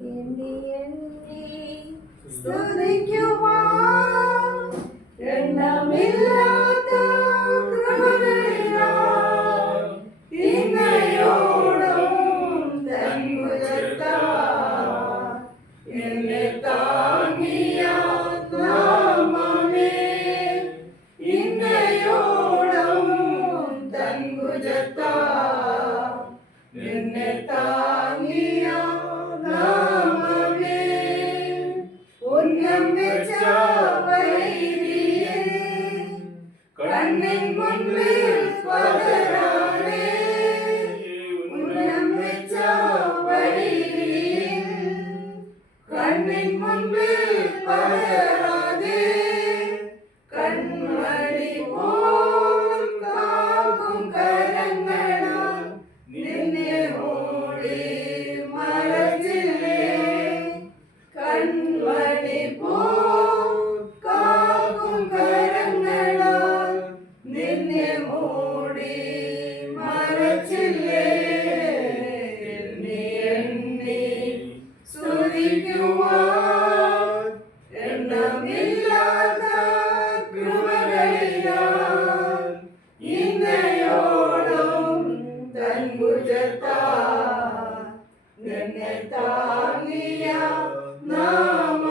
എണ്ണി എണ്ണി സ്തുതിക്കുവാൻ എണ്ണമില്ലാത്ത കൃപകളിനാൽ ഇന്നയോളം തൻ ഭുജത്താൽ എന്നെ താങ്ങിയ നാമമേ, ഇന്നയോളം തൻ ഭുജത്താൽ എന്നെ താങ്ങിയ നാമമേ, ഉന്നം വെച്ച വൈരിയെ കണ്ണിൻ മുൻപിൽ പതരാതെ, ഉന്നം വെച്ച വൈരിയെ കണ്ണിൻ മുൻപിൽ പതരാതെ, കൺമണി പോൽ കാക്കും കരങ്ങളാൽ നിന്നെ മൂടി മറച്ചില്ലേ, കൺമണി പോൽ കാക്കും കരങ്ങളാൽ നിന്നെ മൂടി മറച്ചില്ലേ. എണ്ണി എണ്ണി സ്തുതിക്കുവാൻ എണ്ണമില്ലാത്ത കൃപകളിനാൽ ഇന്നയോളം തൻ ഭുജത്താൽ എന്നെ താങ്ങിയ നാമ